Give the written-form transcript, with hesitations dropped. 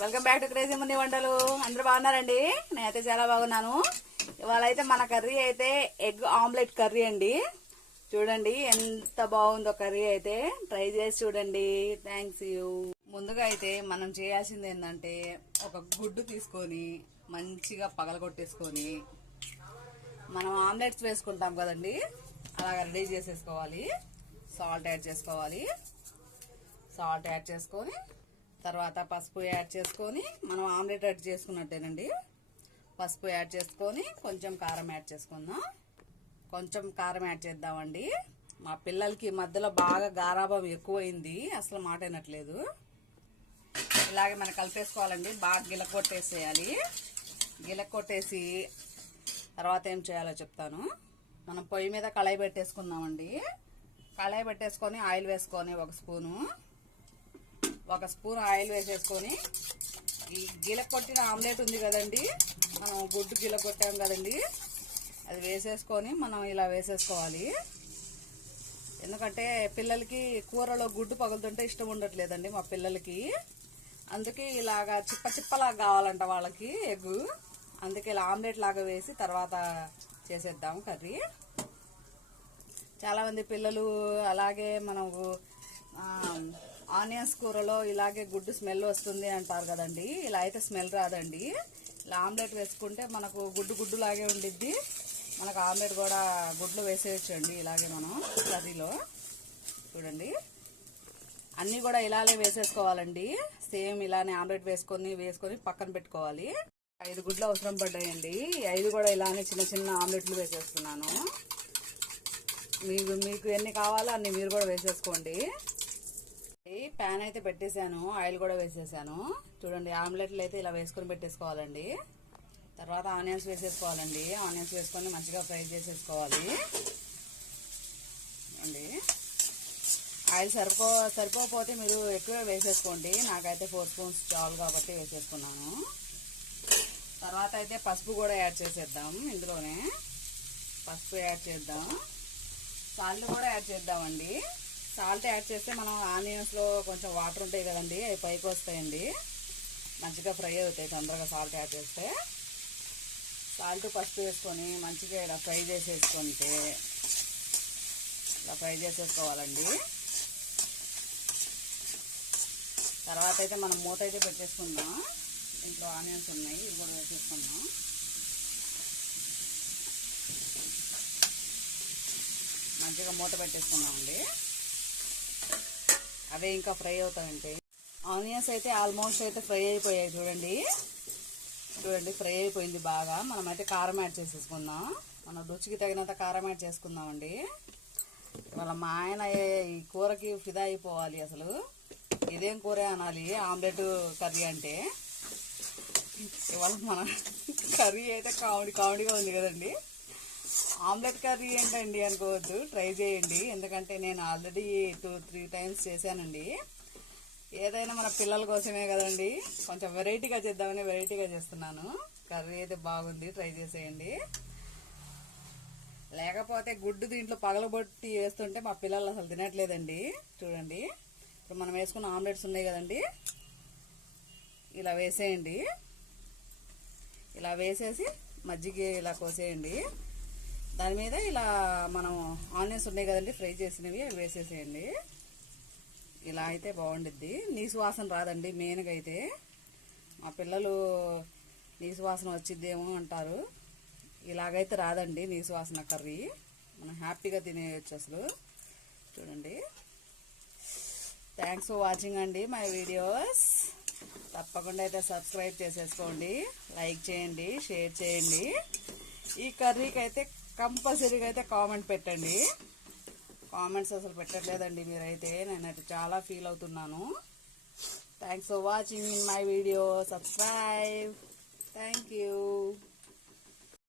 Welcome back to crazy Munni వంటలు. అందరూ బాగున్నారండి? నేనైతే చాలా బాగున్నాను. ఇవాళ అయితే మన కర్రీ అయితే ఎగ్ ఆమ్లెట్ కర్రీ అండి. చూడండి ఎంత బాగుందో కర్రీ. అయితే ట్రై చేసి చూడండి. Thanks you. ముందుగా అయితే మనం చేయాల్సింది ఏంటంటే ఒక గుడ్డు తీసుకొని మంచిగా పగలగొట్టేసుకొని మనం ఆమ్లెట్స్ వేసుకుంటాం కదండి, అలాగ రెడీ చేసేసుకోవాలి. సాల్ట్ యాడ్ చేసుకోవాలి. సాల్ట్ యాడ్ చేసుకొని తర్వాత పసుపు యాడ్ చేసుకొని మనం ఆమ్లెట్ యాడ్ చేసుకున్నట్టేనండి. పసుపు యాడ్ చేసుకొని కొంచెం కారం యాడ్ చేసుకుందాం. కొంచెం కారం యాడ్ చేద్దామండి. మా పిల్లలకి మధ్యలో బాగా గారాబం ఎక్కువైంది, అసలు మాట వినట్లేదు. ఇలాగే మనం కలిపేసుకోవాలండి. బాగా గిలకొట్టేసేయాలి. గిలకొట్టేసి తర్వాత ఏం చేయాలో చెప్తాను. మనం పొయ్యి మీద కళాయి పెట్టేసుకుందామండి. కళాయి పెట్టేసుకొని ఆయిల్ వేసుకొని ఒక స్పూన్ ఆయిల్ వేసేసుకొని ఈ గిలకొట్టిన ఆమ్లెట్ ఉంది కదండి, మనం గుడ్డు గిలకొట్టాం కదండి, అది వేసేసుకొని మనం ఇలా వేసేసుకోవాలి. ఎందుకంటే పిల్లలకి కూరలో గుడ్డు పగులుతుంటే ఇష్టం ఉండట్లేదండి మా పిల్లలకి. అందుకే ఇలాగా చిప్పలాగా కావాలంట వాళ్ళకి ఎగ్గు. అందుకే ఇలా ఆమ్లెట్ లాగా వేసి తర్వాత చేసేద్దాం కర్రీ. చాలామంది పిల్లలు అలాగే మనకు ఆనియన్స్ కూరలో ఇలాగే గుడ్డు స్మెల్ వస్తుంది అంటారు కదండి. ఇలా అయితే స్మెల్ రాదండి. ఇలా ఆమ్లెట్ వేసుకుంటే మనకు గుడ్డు లాగే ఉండిద్ది. మనకు ఆమ్లెట్ కూడా గుడ్లు వేసేయచ్చండి ఇలాగే మనం కర్రీలో. చూడండి అన్నీ కూడా ఇలాగే వేసేసుకోవాలండి. సేమ్ ఇలానే ఆమ్లెట్ వేసుకొని పక్కన పెట్టుకోవాలి. 5 గుడ్లు అవసరం పడ్డాయండి. 5 కూడా ఇలానే చిన్న చిన్న ఆమ్లెట్లు వేసేస్తున్నాను. మీకు ఎన్ని కావాలో అన్ని మీరు కూడా వేసేసుకోండి. ప్యాన్ అయితే పెట్టేశాను, ఆయిల్ కూడా వేసేసాను. చూడండి ఆమ్లెట్లు అయితే ఇలా వేసుకొని పెట్టేసుకోవాలండి. తర్వాత ఆనియన్స్ వేసేసుకోవాలండి. ఆనియన్స్ వేసుకొని మంచిగా ఫ్రై చేసేసుకోవాలి అండి. ఆయిల్ సరిపోకపోతే మీరు ఎక్కువ వేసేసుకోండి. నాకైతే 4 స్పూన్స్ చాలు కాబట్టి వేసేసుకున్నాను. తర్వాత అయితే పసుపు కూడా యాడ్ చేసేద్దాం. ఇందులోనే పసుపు యాడ్ చేద్దాం. సాల్ట్ కూడా యాడ్ చేద్దామండి. సాల్ట్ యాడ్ చేస్తే మనం ఆనియన్స్లో కొంచెం వాటర్ ఉంటాయి కదండి, అవి పైకి వస్తాయండి, మంచిగా ఫ్రై అవుతాయి తొందరగా సాల్ట్ యాడ్ చేస్తే. సాల్ట్ పసుపు వేసుకొని మంచిగా ఇలా ఫ్రై చేసేసుకుంటే ఇలా ఫ్రై చేసేసుకోవాలండి. తర్వాత అయితే మనం మూత అయితే పెట్టేసుకుందాం. ఇంట్లో ఆనియన్స్ ఉన్నాయి, ఇవి కూడా వేసేసుకుందాం. మంచిగా మూత పెట్టేసుకున్నామండి. అవే ఇంకా ఫ్రై అవుతాయండి. ఆనియన్స్ అయితే ఆల్మోస్ట్ అయితే ఫ్రై అయిపోయాయి. చూడండి ఫ్రై అయిపోయింది బాగా. మనమైతే కారం యాడ్ చేసేసుకుందాం. మనం రుచికి తగినంత కారం యాడ్ చేసుకుందామండి. ఇవాళ మా ఆయన ఈ కూరకి ఫిదా అయిపోవాలి. అసలు ఇదేం కూర అనాలి, ఆమ్లెట్ కర్రీ అంటే. ఇవాళ మన కర్రీ అయితే కామెడీగా ఉంది కదండి. ఆమ్లెట్ కర్రీ ఏంటండి అనుకోవద్దు, ట్రై చేయండి. ఎందుకంటే నేను ఆల్రెడీ 2-3 టైమ్స్ చేశానండి. ఏదైనా మన పిల్లల కోసమే కదండి, కొంచెం వెరైటీగా చేద్దామని వెరైటీగా చేస్తున్నాను. కర్రీ అయితే బాగుంది, ట్రై చేసేయండి. లేకపోతే గుడ్డు దీంట్లో పగలబొట్టి వేస్తుంటే మా పిల్లలు అసలు తినట్లేదండి. చూడండి ఇప్పుడు మనం వేసుకున్న ఆమ్లెట్స్ ఉన్నాయి కదండి, ఇలా వేసేయండి. ఇలా వేసేసి మజ్జిగ ఇలా కోసేయండి. దాని మీద ఇలా మనం ఆనియన్స్ ఉన్నాయి కదండి ఫ్రై చేసినవి, అవి వేసేసేయండి. ఇలా అయితే బాగుండిద్ది. నీసు వాసన రాదండి. మెయిన్గా అయితే మా పిల్లలు నీసు వాసన వచ్చిద్దేమో అంటారు. ఇలాగైతే రాదండి నీసు వాసన కర్రీ. మనం హ్యాపీగా తినేయచ్చు అసలు. చూడండి. థ్యాంక్స్ ఫర్ వాచింగ్ అండి మై వీడియోస్. తప్పకుండా అయితే సబ్స్క్రైబ్ చేసేసుకోండి, లైక్ చేయండి, షేర్ చేయండి. ఈ కర్రీకి అయితే కంపల్సరీగా అయితే కామెంట్ పెట్టండి. కామెంట్స్ అసలు పెట్టట్లేదండి మీరైతే. నేనైతే చాలా ఫీల్ అవుతున్నాను. Thanks for watching my video. Subscribe. Thank you.